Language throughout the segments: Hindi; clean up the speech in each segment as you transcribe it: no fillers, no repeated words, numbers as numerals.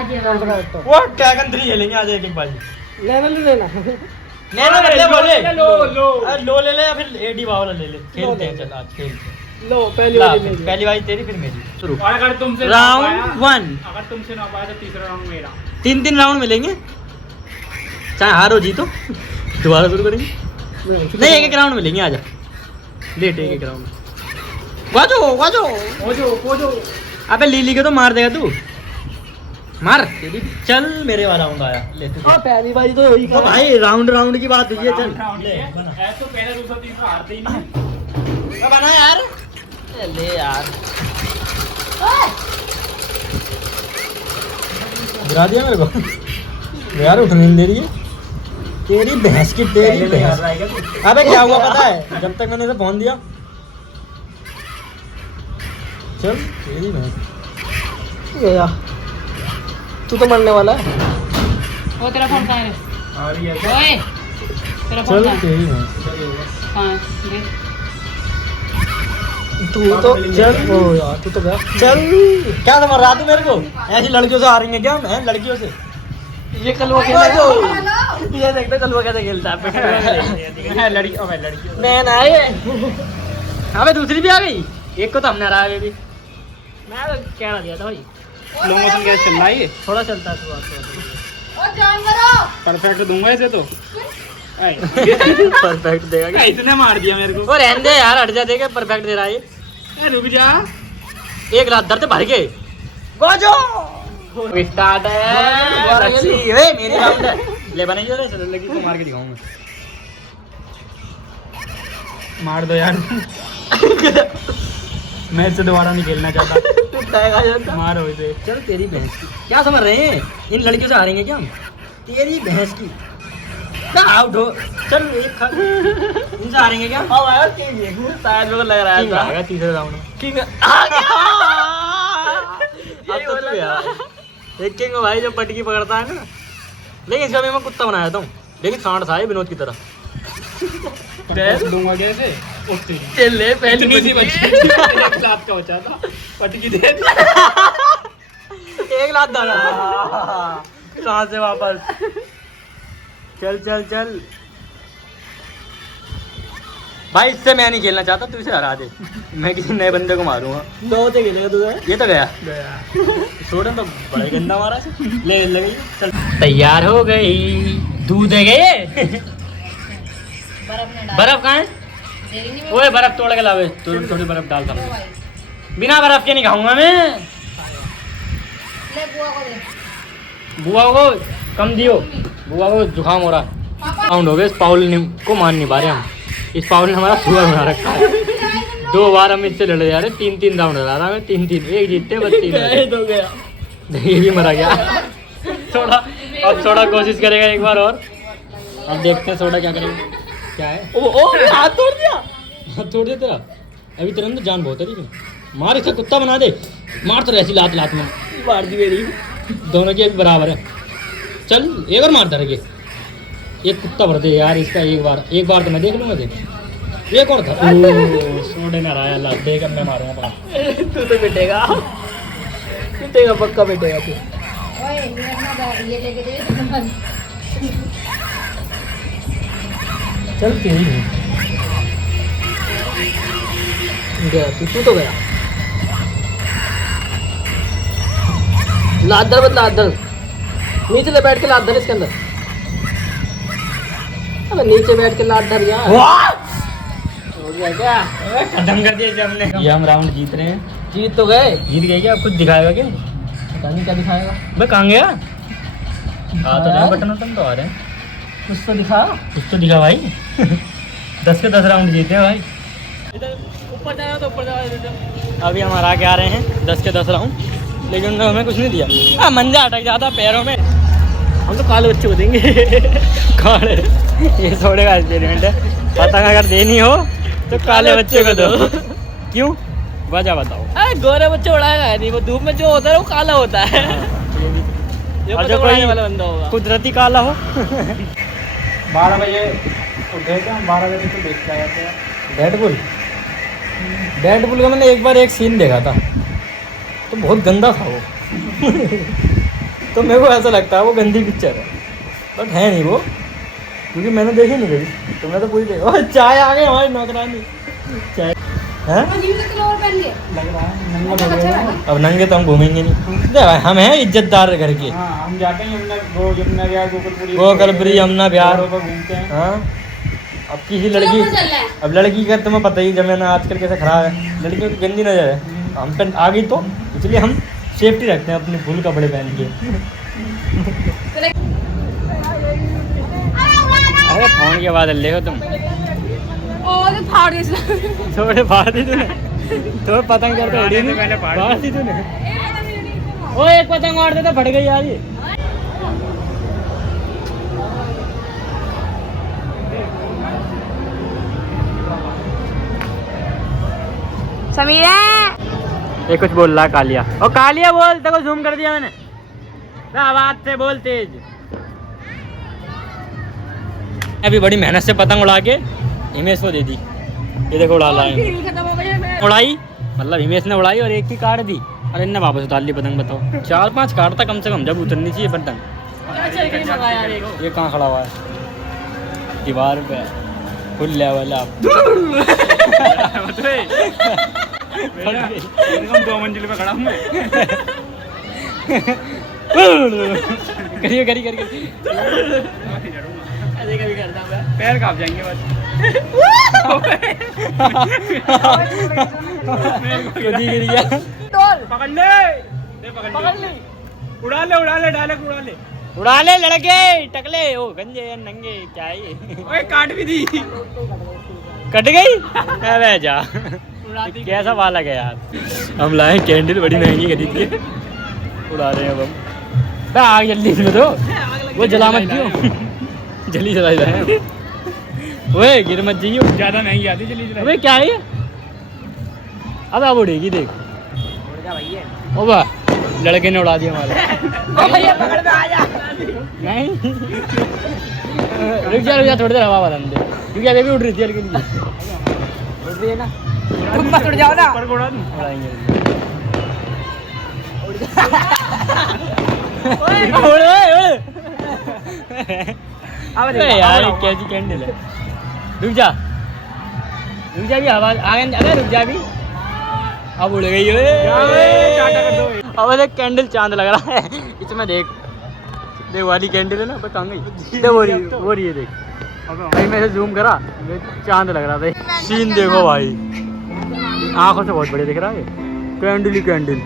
वो ड्रैगन 3 खेलेंगे आज एक बाजी। लेना बोले लो लो ले ले या फिर एडी वाला ले ले। खेलते हैं चल आज खेलते हैं। लो पहली वाली मेरी। पहली बाजी तेरी फिर मेरी। शुरू। और अगर तुमसे राउंड 1। अगर तुमसे ना पाया तो तीसरा राउंड मेरा। 3 राउंड मिलेंगे, चाहे हारो जीतो। दोबारा शुरू करेंगे। नहीं, एक राउंड मिलेंगे। आजा लेट एक राउंड। वाजो अबे लीली के तो मार देगा तू। मार चल। मेरे वाला राउंड आया ले तू। पहली बारी तो वही तो भाई राउंड की बात हुई है। चल ले बना। तो पहले दूसरा तीसरा हारते ही नहीं। बना यार। ले यार गिरा दिया मेरे को यार। उठने नहीं दे रही है तेरी भैंस की। तेरी भैंस। अबे क्या हुआ पता है? जब तक मैंने इसे फोन दिया। चल तेरी भैंस। गया तू तो मरने वाला है। वो तेरा फोन कहाँ है? और ये ओए तेरा फोन चल कहाँ है? तेरी भैंस। कहाँ है? देख। तू तो चल। ओ यार तू तो गया। चल क्या समझ रहा तू मेरे को? ऐसी लड़कियों से आ रही है क्या हम? हैं लड़कियों से? ये कलवा खेला जो ये देखते कलवा कैसे खेलता है। लड़की लड़की मैं ना ये अबे दूसरी भी आ गई। एक को तो हमने हराया अभी। मैं तो कहना दिया था भाई। स्लो मोशन कैसे चल रहा है ये? थोड़ा चलता है थोड़ा। परफेक्ट दूंगा इसे तो। परफेक्ट देगा क्या? इतने मार दिया मेरे को। वो रहने दे यार, हट जा। देगा परफेक्ट दे रहा है ये। रुक जा। एक लात दर्द भर के गोजो स्टार्ट है। मेरी राउंड है। ले बनाइए जरा चल लगी तो मार के दिखाऊंगा। मार दो यार। मैं इससे दोबारा नहीं खेलना चाहता। मारो इसे। चल तेरी भैंस की। क्या समझ रहे हैं? इन लड़कियों से हारेंगे क्या हम? तेरी भैंस की। ना आउट हो। चल एक इनसे हारेंगे क्या? शायद मेरे को लग रहा किंग आ गया तीसरे राउंड में। किंग अब तो तू यार एक किंग भाई जो पटकी पकड़ता है ना। लेकिन इसका भी मैं कुत्ता बना देता हूँ। लेकिन सांड सा है विनोद की तरह। दूंगा कैसे? चल ले पहली इतनी सी बची। एक लात का बचा था। पटकी दे दी। एक लात दाना कहाँ से वापस। चल चल चल भाई, इससे मैं नहीं खेलना चाहता। तू इसे हरा दे। मैं किसी नए बंदे को मारूंगा। दो से खेलेगा तू। ये तो गया छोड़े तो बड़ा ही गंदा मारा से। ले गई। चल तैयार हो गई। दूध है गए। बर्फ कहाँ है? ओए बर्फ तोड़ के लावे। थोड़ी बर्फ डाल सकते। बिना बर्फ के नहीं खाऊंगा मैं। बुआ को कम दियो। बुआ को जुकाम हो रहा। राउंड हो गए। इस पाउल को मान नहीं पा रहे हम। इस पाउल ने हमारा सुअर बना रखा है। 2 बार हम इससे लड़े जा रहे। 3 राउंड हरा रहा है। 3 एक जीतते बस 3 तो गया। ये भी मरा गया। थोड़ा कोशिश करेगा एक बार और। अब देखते हैं सोडा क्या करेगा। क्या है? ओ हाथ तोड़ दिया। हाथ तोड़ दे तेरा। अभी तुरंत जान बहुत है। मार इसे कुत्ता बना दे। मार तो ऐसी लात में मार दी मेरी। दोनों की बराबर है। चल एक बार मार धर के। एक कुत्ता भर दे यार इसका। एक बार तो मैं देख लूंगा। देख एक और था। सोडे ने हराया। ला देख अब मैं मारूंगा। तू तो पिटेगा पक्का पिटेगा तू। चल तेरी गया तू तो गया। लादर बदला लादर। नीचे ले बैठ के लादर इसके अंदर। अबे नीचे बैठ के लादर यार। हो गया क्या? खत्म कर दिया इसे हमने। ये हम राउंड जीत रहे हैं। जीत तो गए। जीत गए क्या? कुछ दिखाएगा क्या? पता नहीं क्या दिखाएगा। मैं कहाँ गया? हाँ तो बटन तो आ रहे हैं। कुछ तो दिखा। कुछ तो दिखा भाई। 10 के 10 राउंड जीते हैं भाई। ऊपर जाना तो ऊपर जाना। अभी हम हरा के आ रहे हैं 10 के 10 राउंड। लेकिन उन्होंने हमें कुछ नहीं दिया। मंजा अटक जाता पैरों में। हम तो काले बच्चे को देंगे। काले ये सोडे का एक्सपेरिमेंट है। पतंग अगर देनी हो तो काले बच्चे को दो। क्यों? वजह बताओ। गोरे बच्चे उड़ाएगा नहीं। वो धूप में जो होता है वो काला होता है। और जो कोई वाला बंदा होगा कुदरती काला हो। 12 बजे उठे थे हम। 12 बजे तो देख के आए थे। डेडपुल का मैंने एक बार एक सीन देखा था तो बहुत गंदा था वो। तो मेरे को ऐसा लगता है वो गंदी पिक्चर है, बट है नहीं वो, क्योंकि मैंने देखी नहीं कभी। तुमने तो पूरी देखी। ओह चाय आ गई हमारी नौकरानी चाय है। लग रहा है नंगा हो गया है। अब नंगे तो हम घूमेंगे नहीं, दे भाई, हम हैं इज्जतदार घर के। हाँ हम जाते हैं यमुना विहार गोकुलपुरी गोकुलपुरी यमुना विहार। पर घूमते हैं। हाँ अब किसी लड़की, अब लड़की का तुम्हें पता ही जमाना आजकल कैसे खराब है, लड़कियों की गंदी नजर है, हम पे आ गई तो इसलिए हम सेफ्टी रखते हैं अपने फुल कपड़े पहन के। अरे फोन के बाद देखो तुम थोड़े फाड़ दी तूने, थोड़े पतंग करते उड़ी नहीं, पहले फाड़ दी तूने। ओ एक पतंग मार दे तो फट गई यार ये। समीरा ये कुछ बोल रहा है कालिया। ओ कालिया बोल, तेरे को जूम कर दिया मैंने, आवाज से बोल तेज। अभी बड़ी मेहनत से पतंग उड़ा के हिमेश को दे दी, ये देखो उड़ा ला उड़ाई, मतलब हिमेश ने उड़ाई और एक की काट दी और इनने वापस उतार ली पतंग। बताओ 4-5 काटता कम से कम, जब उतरनी चाहिए पतंग। ये कहाँ खड़ा हुआ है? दीवार पे फुल लेवल आप 2 मंजिल पे खड़ा हूँ मैं। करिए पैर कांप जाएंगे बस। पकड़ ले, पकड़ ले, उड़ा ले डायलॉग उड़ा ले लड़के टकले ओ गंजे नंगे क्या है ये? ओए काट भी दी। कट गई अबे जा, कैसा वाला गया यार। हम लाए कैंडल बड़ी महंगी खरीद के उड़ा रहे हैं अब हम। आग जल्दी इसमें तो वो जला मत दियो, जल्दी जला जाए। ओए गिर मत जाइयो, ज्यादा महंगी आती जल्दी जला। अबे क्या है ये? अब अब उड़ेगी देख। ओ वाह लड़के ने उड़ा दिया हमारे। नहीं रुक जा थोड़ी देर हवा बंद दे, क्योंकि अभी भी उड़ रही थी हल्की उड़ रही है ना। तुम मत उड़ जाओ ना। ऊपर को उड़ा दूं? उड़ाएंगे अबे यार ये कैसी कैंडल है? रुक जा भी हवा आ गई। अरे रुक जा भी, अब उड़ गई। टाटा कर दो। अब देख कैंडल चांद लग रहा है इसमें, देख वाली कैंडल है ना, पर कहाँ गई? देख वो रही है देख भाई, मैं जूम करा चांद लग रहा था। सीन देखो भाई, आंखों से बहुत बढ़िया दिख रहा है कैंडल ही कैंडल।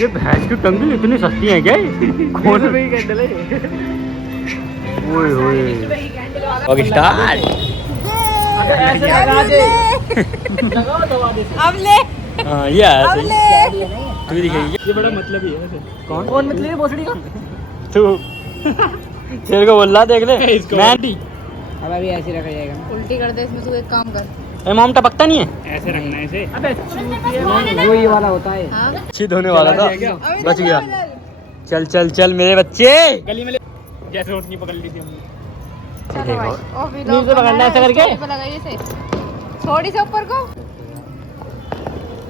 ये भैंस की टंगी इतनी सस्ती है क्या? कौन सी कैंडल है? ओए ओके स्टार्ट। ऐसे लगा दे। अब ले। हाँ ये अब ले। तू दिखेगी ये बड़ा मतलब ही है वैसे। कौन मतलब है भोसड़ी का? तू तेरे को बोल रहा देख ले मैं। अब अभी ऐसे रखा जाएगा। उल्टी कर दे इसमें, तू एक काम कर। इमाम टपकता नहीं है, ऐसे रखना है इसे। वो ये वाला होता है। अच्छी धोने वाला था, बच गया। चल मेरे बच्चे। गली में ले, जैसे रोटनी पकड़ ली थी हमने। देखो नीचे पकड़ना ऐसा करके। थोड़ी से ऊपर को।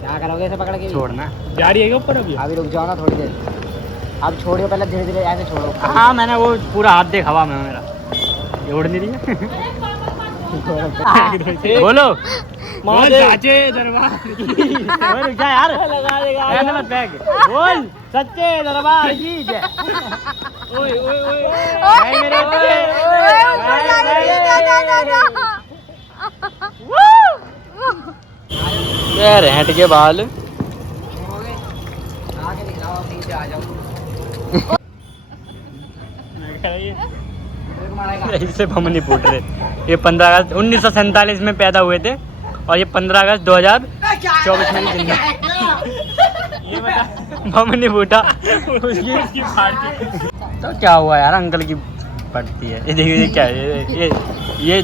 क्या करोगे ऐसे पकड़ के? छोड़ना जा रही है क्या ऊपर अभी? अभी रुक जाओ ना थोड़ी देर, अब छोड़ियो पहले, धीरे धीरे ऐसे छोड़ो। हाँ मैंने वो पूरा हाथ देख हवा में मेरा, ये उड़ नहीं रही है। बोलो साचे दरबार। रुक जा यार, ऐसे मत फेंक। बोल सच्चे दरबार की जय। ओए ओए ओए नहीं मेरे बच्चे। यार हट के बाल आगे दिखाओ, नीचे आ जाओ। इससे बम नहीं फूट रहे। ये 15 अगस्त 1947 में पैदा हुए थे और ये 15 अगस्त 2024 में जिंदा। ये बता बम नहीं फूटा उसकी फाड़ती। तो क्या हुआ यार, अंकल की पड़ती है। ये देखिए ये क्या है, ये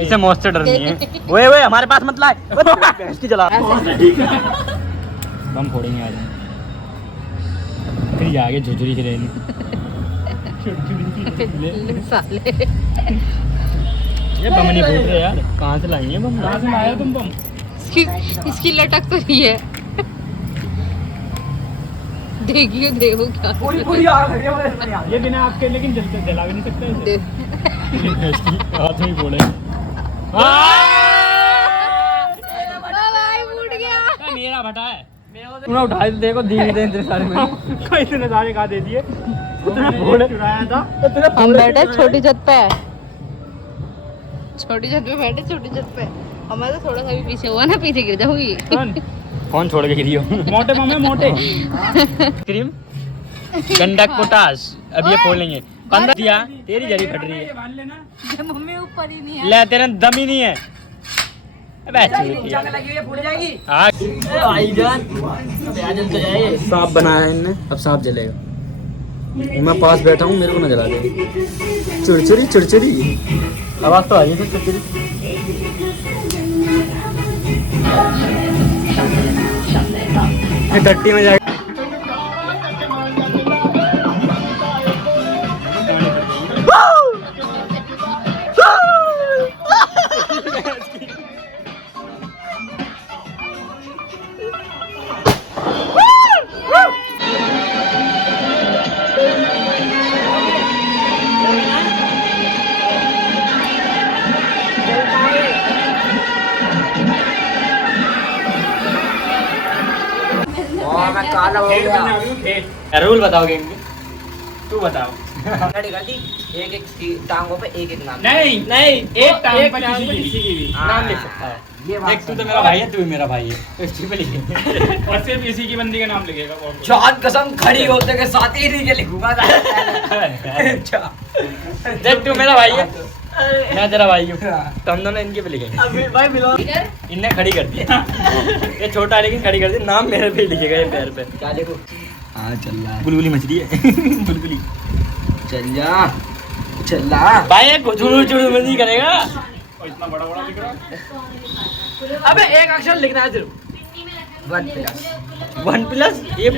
इसे मौत से डरनी है। ओए हमारे पास मत लाए, इसकी जला। बम फोड़ेंगे आज, फिर आगे झुझुरी खिलेंगे। ये बम नहीं फूट रहे यार, कहाँ से लाएंगे बम? कहाँ से लाया तुम बम? इसकी लटक तो रही है। देखिए देखो क्या पूरी आग लग रही है ये बिना आपके, लेकिन जला भी नहीं सकता इसे। हाथ में बोले भाई फूट गया। मेरा भटा है, तूने उठाए तो देखो दी दे इतने सारे में कोई इतने सारे खा दे दिए। बोले चुराया था हम बैठे छोटी छत पे, छोटी छत पे बैठे, छोटी छत पे। हमारा तो थोड़ा सा भी पीछे हुआ ना, पीछे गिर जाऊंगी। कौन छोड़ के गिरी हो? मोटे मामे मोटे क्रीम गंडक पोटाश अब ये खोलेंगे 15 दिया, तेरी जरी फट रही है। मम्मी ऊपर ही नहीं है। ले तेरा दम ही नहीं है। सांप बनाया है इनने, अब सांप जलेगा। मैं पास बैठा हूँ, मेरे को न जला दे। चिड़चिड़ी चिड़चिड़ी आवाज तो आई थी चिड़चिड़ी। टट्टी में जाएगा। मैं काला हो गया। रूल बताओ गेम के, तू बताओ। एक एक टांगों पे एक एक नाम। नहीं नहीं, एक टांग पर किसी की भी नाम लिख सकता है। ये देख तू तो मेरा भाई है, तू भी मेरा भाई है, तो इसी पे लिखे। और सिर्फ इसी की बंदी का नाम लिखेगा। चांद कसम खड़ी होते के साथ ही नहीं के लिखूंगा। देख तू मेरा भाई है, मैं तेरा भाई हूँ, तो हम दोनों इनके पे लिखेंगे। भाई मिलो। इनने खड़ी कर दी। ये छोटा है लेकिन खड़ी कर दी, नाम मेरे पे ही लिखेगा ये पैर पे। क्या देखो? हाँ चल रहा है। बुलबुली मछली है। बुलबुली चल जा, चल रहा। भाई चुड़ू चुड़ू में नहीं करेगा। इतना बड़ा बड़ा लिख रहा है। अबे एक अक्षर लिखना है सिर्फ। 1+ ये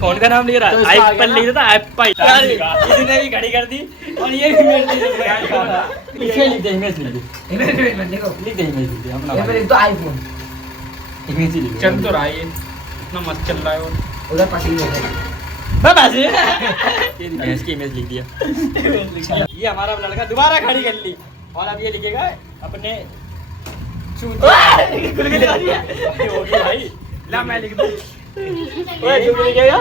फोन का नाम लिख रहा है। आई पर लिख रहा था एप्पल। किसी ने भी खड़ी कर दी और ये भी इमेज लिख दे। इसे लिख दे, इमेज लिख दे, लिख दे इमेज लिख दे अपना भाई। तो आईफोन इमेज लिख दे। चल तो रहा है ये, इतना मस्त चल रहा है। और उधर पसीने हो गए। बस ये भैंस की इमेज लिख दिया। ये हमारा लड़का दोबारा खड़ी कर ली और अब ये लिखेगा अपने होगी भाई। ला मैं लिख दूं। ओए तू क्या लिखेगा?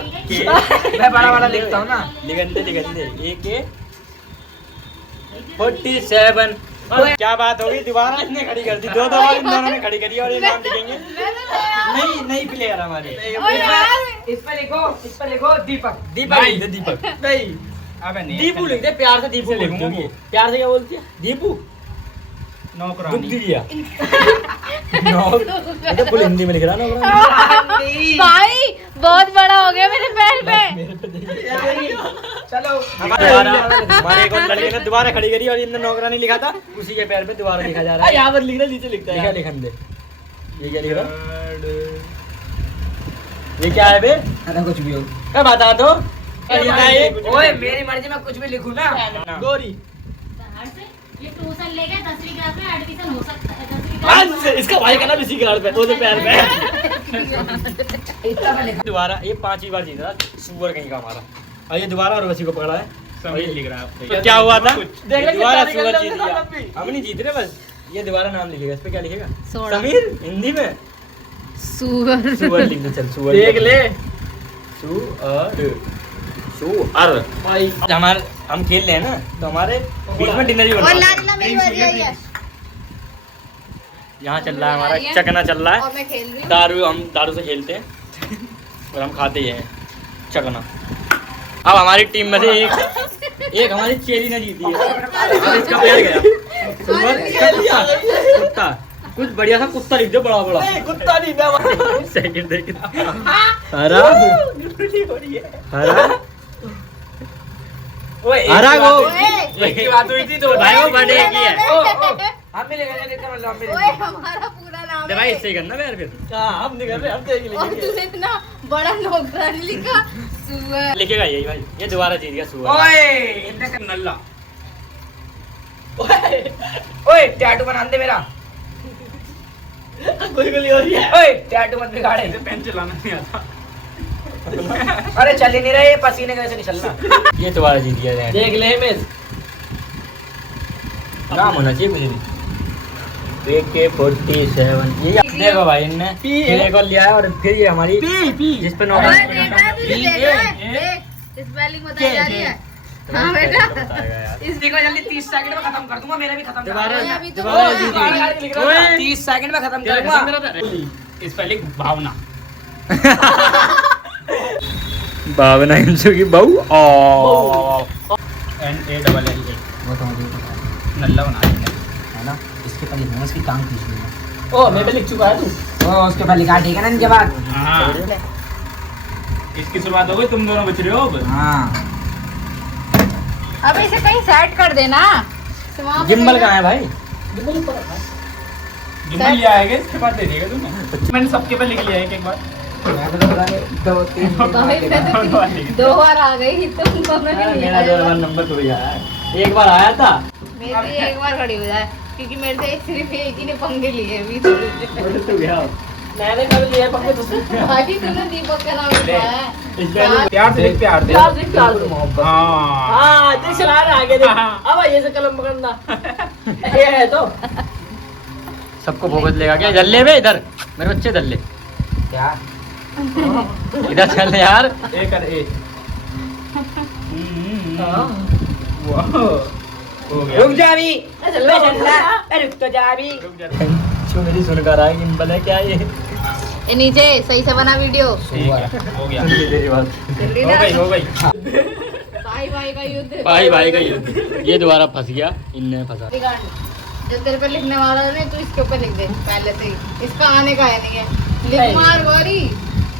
मैं बड़ा बड़ा लिखता हूँ ना। लिगंदे लिगंदे AK 47। क्या बात होगी, दोबारा इसने खड़ी कर दी। दो बार इन दोनों ने खड़ी करी और ये नाम लिखेंगे। नहीं प्लेयर हमारे। इस पे लिखो दीपक। दीपक लिख दे, दीपक नहीं अबे नहीं, दीपू लिख दे, प्यार से दीपू लिखूंगी। प्यार से क्या बोलती है? दीपू नौकरानी। दुख दिया। तो फुल हिंदी में लिख रहा ना। भाई बहुत बड़ा हो गया मेरे पैर पे। चलो हमारे एक और लड़के ने दोबारा खड़ी करी और इनने नौकरानी लिखा था, उसी के पैर पे दोबारा लिखा जा रहा है। यहाँ पर लिख रहा, नीचे लिखता है। लिखन दे। ये क्या लिख रहा? ये क्या है बे? अरे कुछ भी हो। क्या बता दो। ओए मेरी मर्जी, मैं कुछ भी लिखूं ना। गोरी ये ट्यूशन ले गया 10वीं क्लास में एडमिशन हो सकता है 10वीं क्लास में। इसका भाई का नाम इसी के पे, वो तो पैर पे। दोबारा ये 5वीं बार जीत रहा, सुअर कहीं का हमारा। और ये दोबारा और वसी को पकड़ा है। सभी लिख रहा है। तो क्या हुआ था? दोबारा सुअर जीत लिया। हम नहीं जीत रहे, बस ये दोबारा नाम लिखेगा। इस पे क्या लिखेगा? समीर हिंदी में सुअर। सुअर लिख दे। चल सुअर देख ले। सुअर भाई हमारे हम खेल रहे हैं ना, तो हमारे बीच में डिनर भी बनवा। यहाँ चल रहा है हमारा चकना चल रहा है। मैं खेल रही हूँ। हम दारू से खेलते हैं और हम खाते ही हैं चकना। अब हमारी टीम में से एक हमारी चेरी ने जीती है। अब इसका प्लेयर गया कुत्ता। कुछ बढ़िया सा कुत्ता लिख दो, बड़ा बड़ा कुत्ता नहीं। सेकंड देख हरा हरा हरा गो बात हुई थी तो भाई वो बर्थडे की है। हम भी लेकर जाते मतलब ओए हमारा पूरा नाम दे भाई इससे करना यार फिर। हम नहीं कर रहे, हम देख और तूने इतना बड़ा नौकरानी लिखा सुअर। लिखेगा यही भाई। ये दोबारा जीत गया सुअर। ओए इतने नल्ला। ओए टैटू बना दे मेरा। कोई गोली हो रही है। ओए टैटू मत बिगाड़े। पेन चलाना नहीं आता। अरे चल ही नहीं रहे, पसीने कैसे नहीं चलना। ये तुम्हारा जीत गया है। देख ले मैं नाम होना चाहिए मुझे भी। AK-47 ये देखो भाई, इनने फिर एक और लिया है और फिर ये हमारी जिस पे नॉट स्पेलिंग बताई जा रही है। हाँ बेटा, इसको जल्दी 30 सेकंड में खत्म कर दूंगा। मेरा भी खत्म कर 30 सेकंड में खत्म कर दूंगा। स्पेलिंग भावना। भावना इंचो की बहू NALLA। वो तो मुझे पता है। नल्ला बना देंगे। है ना, इसके पहले मैं उसकी टांग खींच लूंगा। ओ मैं भी लिख चुका है तू। ओ उसके पहले लिखा, ठीक है ना, इनके बाद। हाँ, इसकी शुरुआत हो गई, तुम दोनों बच रहे हो अब। हाँ अब इसे कहीं सेट कर देना। जिम्बल कहाँ है भाई? जिम्मल लिया है क्या? इसके बाद दे देगा तुम्हें। मैंने सबके पे लिख लिया है एक बार। दो तीन दो बार आ गई तुम दोनों ने मेरा लिया। 2 बार नंबर तो भैया है। एक बार आया था। मेरी एक बार खड़ी हो जाए, क्योंकि मेरे से सिर्फ एक ही ने पंगे लिए अभी। तो गया मैंने कभी लिया है पक्के तुझसे। बाकी तुमने दीपक का नाम लिखा है। प्यार से लिख, प्यार से। हाँ। हाँ देख चला रहा आगे देख। अब ये से कलम पकड़ना ये है तो सबको भोगत लेगा क्या? जल्ले बे इधर मेरे बच्चे दल्ले क्या? इधर चल यार। ए कर ए। वाह, हो गया। रुक जा अभी, रुक तो जा अभी। रुक जा। जो मेरी सुनकर आए गिम्बल है क्या ये? ये नीचे सही से बना वीडियो। ठीक है, हो गया। तेरी बात। जल्दी हो ना। गई, हो गई। भाई भाई का युद्ध। भाई भाई का युद्ध। ये दोबारा फंस गया, इनने फंसा। जो तेरे पे लिखने वाला है तू इसके ऊपर लिख दे पहले से ही। इसका आने का है नहीं है। लिख मार गौरी,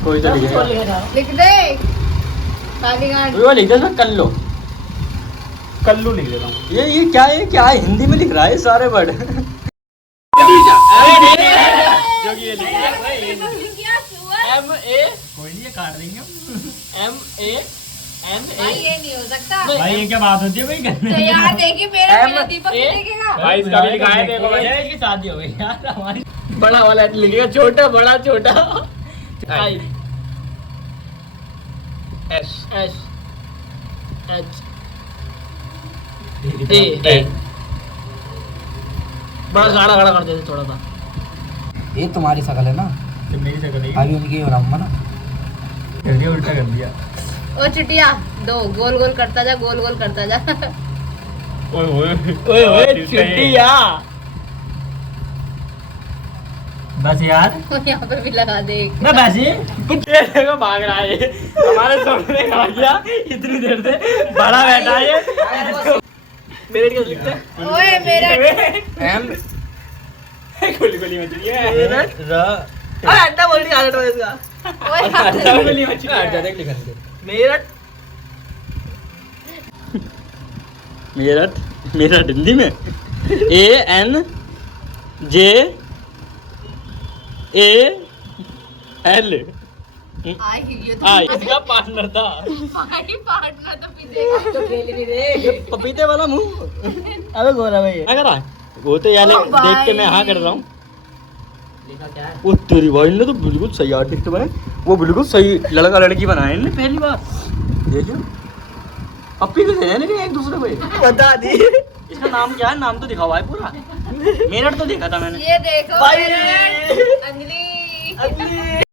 कोई तो लिखेगा। लिख दे काली गांड। वो लिख दे ना कल्लो। कल्लू लिख देता हूँ। ये क्या है? क्या है? हिंदी में लिख रहा है सारे वर्ड। जो कि ये लिख रहा है MA कोई नहीं, ये काट देंगे। MANA भाई ये नहीं हो सकता। भाई ये क्या बात होती है भाई घर तो में? यार देखिए मेरा मेरा दीपक नहीं देखेगा। भाई इसका भी लिखा है, देखो भाई। इसकी शादी हो गई यार हमारी। बड़ा वाला लिखेगा, छोटा बड़ा छोटा। I S S H A बड़ा गाढ़ा गाढ़ा कर देते थोड़ा सा। ये तुम्हारी शकल है ना, मेरी शक्ल है। अभी उनकी बनाऊंगा ना। कर दिया, उल्टा कर दिया। ओ चिटिया दो गोल गोल करता जा, गोल गोल करता जा। ओए ओए ओए ओए छुट्टिया। बस यार। यहाँ पे भी लगा दे एक। ना वैसे ये देखो भाग रहा है ये। हमारे सामने खा गया इतनी देर से। बड़ा बैठा है ये। मेरे कैसे लिखते हैं? ओए मेरा M गोली गोली मच R अरे अड्डा बोल रही आदत है इसका। ओए अड्डा बोली मच रही है। डायरेक्ट लिखा दे। मेरठ मेरठ मेरठ हिंदी में ANJAL आई ये तो हाँ इसका पार्टनर था। भाई पार्टनर तो पीछे तो खेल नहीं रहे। ये पपीते वाला मुंह। अबे गोरा भाई क्या कर रहा है? वो तो यार ओ भाई। देख के मैं हाँ कर रहा हूँ। लिखा क्या है? वो तेरी भाई ने तो बिल्कुल सही आर्टिस्ट बनाए। वो बिल्कुल सही लड़का लड़की बनाए इनने पहली बार। देखो पप्पी भी थे लेकिन एक दूसरे को बता दी। इसका नाम क्या है? नाम तो दिखा हुआ है पूरा। मेरठ तो देखा था मैंने। ये देखो भाई। मेरठ, अंजलि अगली